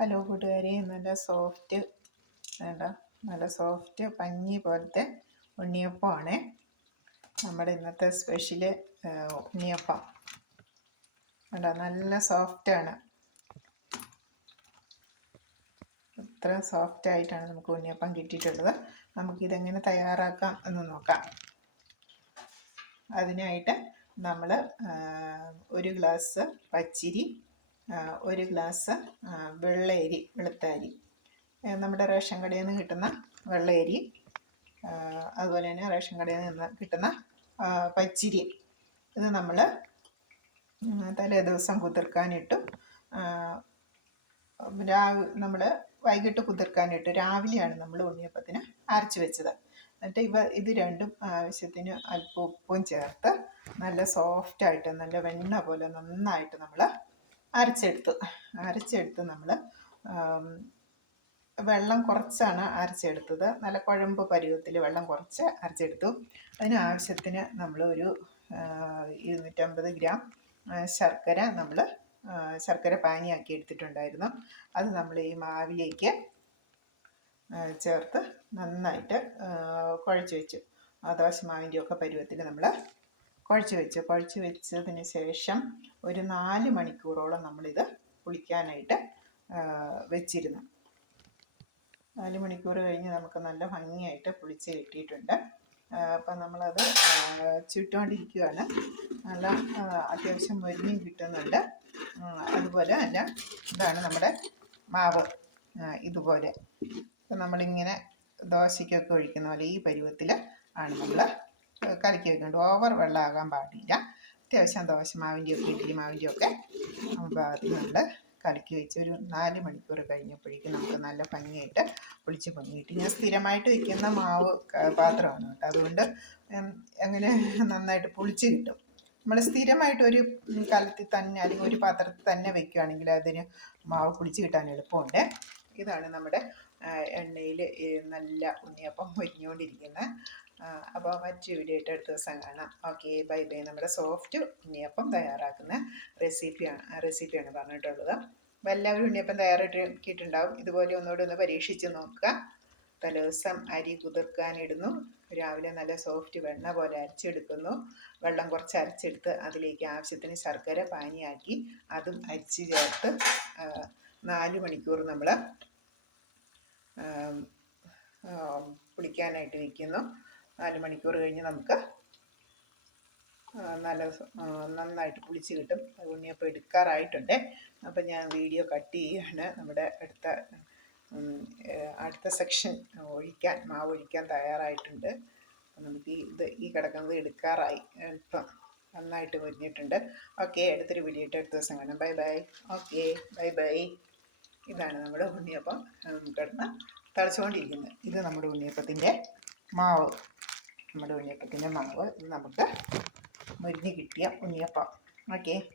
Hello കൂട്ടുകാരി. നല്ല soft വേണ്ട നല്ല സോഫ്റ്റ് പഞ്ഞി പോലത്തെ ഉണ്ണിയപ്പമാണ്. നമ്മുടെ ഇന്നത്തെ സ്പെഷ്യൽ ഉണ്ണിയപ്പം. വേണ്ട നല്ല സോഫ്റ്റാണ് ഇത്ര സോഫ്റ്റ് ആയിട്ടാണ് നമുക്ക് ഉണ്ണിയപ്പം കിട്ടിയിട്ടുള്ളത്. നമുക്കിതെങ്ങനെ തയ്യാറാക്കാം എന്ന് നോക്കാം. അതിനായിട്ട് നമ്മൾ ഒരു ഗ്ലാസ് പച്ചിരി ഒരു ഗ്ലാസ് വെള്ളയരി വെളുത്താരി. നമ്മുടെ റേഷൻ കടയിൽ നിന്ന് കിട്ടുന്ന വെള്ളയരി അതുപോലെ തന്നെ റേഷൻ കടയിൽ നിന്ന് കിട്ടുന്ന പച്ചിരി. ഇത് നമ്മൾ തലേ ദിവസം കുതിർക്കാനിട്ടു. രാവ് നമ്മൾ വൈകിട്ട് കുതിർക്കാനിട്ട്. രാവിലെയാണ് നമ്മൾ ഉണ്ണിയപ്പത്തിന് അരച്ച് വെച്ചത്. എന്നിട്ട് ഇവ ഇത് രണ്ടും ആവശ്യത്തിന് അല്പം ഉപ്പും ചേർത്ത് നല്ല സോഫ്റ്റായിട്ട് നല്ല വെണ്ണ പോലെ നന്നായിട്ട് നമ്മൾ അരച്ചെടുത്തു. അരച്ചെടുത്ത് നമ്മൾ വെള്ളം കുറച്ചാണ് അരച്ചെടുത്തത്. നല്ല കുഴമ്പ് പരുവത്തിൽ വെള്ളം കുറച്ച് അരച്ചെടുത്തു. അതിന് ആവശ്യത്തിന് നമ്മൾ ഒരു ഇരുന്നൂറ്റമ്പത് ഗ്രാം ശർക്കര നമ്മൾ ശർക്കര പാനിയാക്കി എടുത്തിട്ടുണ്ടായിരുന്നു. അത് നമ്മൾ ഈ മാവിലേക്ക് ചേർത്ത് നന്നായിട്ട് കുഴച്ച് വെച്ചു. ദോശമാവിന്റെയൊക്കെ പരുവത്തിൽ നമ്മൾ കുഴച്ച് വെച്ചു കുഴച്ച് വെച്ചതിന് ശേഷം ഒരു നാല് മണിക്കൂറോളം നമ്മളിത് പുളിക്കാനായിട്ട് വെച്ചിരുന്നു. നാല് മണിക്കൂർ കഴിഞ്ഞ് നമുക്ക് നല്ല ഭംഗിയായിട്ട് പുളിച്ച് കിട്ടിയിട്ടുണ്ട്. അപ്പം നമ്മളത് ചുട്ടുകൊണ്ടിരിക്കുകയാണ് നല്ല അത്യാവശ്യം മൊരിഞ്ഞും കിട്ടുന്നുണ്ട്. അതുപോലെ അല്ല ഇതാണ് നമ്മുടെ മാവ് ഇതുപോലെ. നമ്മളിങ്ങനെ ദോശയ്ക്കൊക്കെ ഒഴിക്കുന്ന പോലെ ഈ പരുവത്തിൽ ആണ് നമ്മൾ കലക്കി വെക്കുന്നുണ്ട് ഓവർ വെള്ളമാകാൻ പാടില്ല. അത്യാവശ്യം ദോശമാവിന്റെയൊക്കെ ഇഡ്ഡലി ഒക്കെ ഭാഗത്ത് നമ്മൾ കലക്കി വെച്ച് ഒരു നാല് മണിക്കൂർ കഴിഞ്ഞപ്പോഴേക്കും നമുക്ക് നല്ല ഭംഗിയായിട്ട് പൊളിച്ച് പൊങ്ങിയിട്ട് ഞാൻ സ്ഥിരമായിട്ട് വയ്ക്കുന്ന മാവ് പാത്രമാണ് കേട്ടോ. അതുകൊണ്ട് അങ്ങനെ നന്നായിട്ട് പൊളിച്ച് കിട്ടും. നമ്മൾ സ്ഥിരമായിട്ട് ഒരു കലത്തിൽ തന്നെ അല്ലെങ്കിൽ ഒരു പാത്രത്തിൽ തന്നെ വെക്കുകയാണെങ്കിൽ അതിന് മാവ് പൊളിച്ച് കിട്ടാൻ എളുപ്പമുണ്ട്. ഇതാണ് നമ്മുടെ എണ്ണയിൽ നല്ല ഉണ്ണിയപ്പം പൊരിഞ്ഞുകൊണ്ടിരിക്കുന്നത് അപ്പോൾ മറ്റു വീഡിയോ അടുത്ത ദിവസം കാണാം. ഓക്കെ ബൈ ബൈ നമ്മുടെ സോഫ്റ്റ് ഉണ്ണിയപ്പം തയ്യാറാക്കുന്ന റെസിപ്പിയാണ് റെസിപ്പിയാണ് പറഞ്ഞിട്ടുള്ളത്. അപ്പോൾ എല്ലാവരും ഉണ്ണിയപ്പം തയ്യാറാക്കിയിട്ടുണ്ടാവും. ഇതുപോലെ ഒന്നുകൂടെ ഒന്ന് പരീക്ഷിച്ച് നോക്കുക. തലേദിവസം അരി കുതിർക്കാനിടുന്നു. രാവിലെ നല്ല സോഫ്റ്റ് വെണ്ണ പോലെ അരച്ചെടുക്കുന്നു. വെള്ളം കുറച്ച് അരച്ചെടുത്ത് അതിലേക്ക് ആവശ്യത്തിന് ശർക്കര പാനിയാക്കി അതും അരിച്ച് ചേർത്ത് നാല് മണിക്കൂർ നമ്മൾ പുളിക്കാനായിട്ട് വയ്ക്കുന്നു നാല് മണിക്കൂർ കഴിഞ്ഞ് നമുക്ക് നല്ല നന്നായിട്ട് പുളിച്ച് കിട്ടും. ഉണ്ണിയപ്പം എടുക്കാറായിട്ടുണ്ട്. അപ്പം ഞാൻ വീഡിയോ കട്ട് ചെയ്യാണ്. നമ്മുടെ അടുത്ത അടുത്ത സെക്ഷൻ ഒഴിക്കാൻ മാവ് ഒഴിക്കാൻ തയ്യാറായിട്ടുണ്ട്. നമുക്ക് ഈ ഇത് ഈ കിടക്കുന്നത് എടുക്കാറായി. ഇപ്പം നന്നായിട്ട് പൊരിഞ്ഞിട്ടുണ്ട് ഓക്കെ അടുത്തൊരു വീഡിയോ ഇട്ട് അടുത്ത ദിവസം കാണാം. Bye bye. Okay bye bye. ഇതാണ് നമ്മുടെ ഉണ്ണിയപ്പം കിടന്ന് തളിച്ചുകൊണ്ടിരിക്കുന്നത്. ഇത് നമ്മുടെ ഉണ്ണിയപ്പത്തിന്റെ മാവ്. നമ്മുടെ ഉണ്ണിയപ്പത്തിന്റെ മാവ് നമുക്ക് മുരിഞ്ഞ് കിട്ടിയ ഉണ്ണിയപ്പം. ഓക്കെ.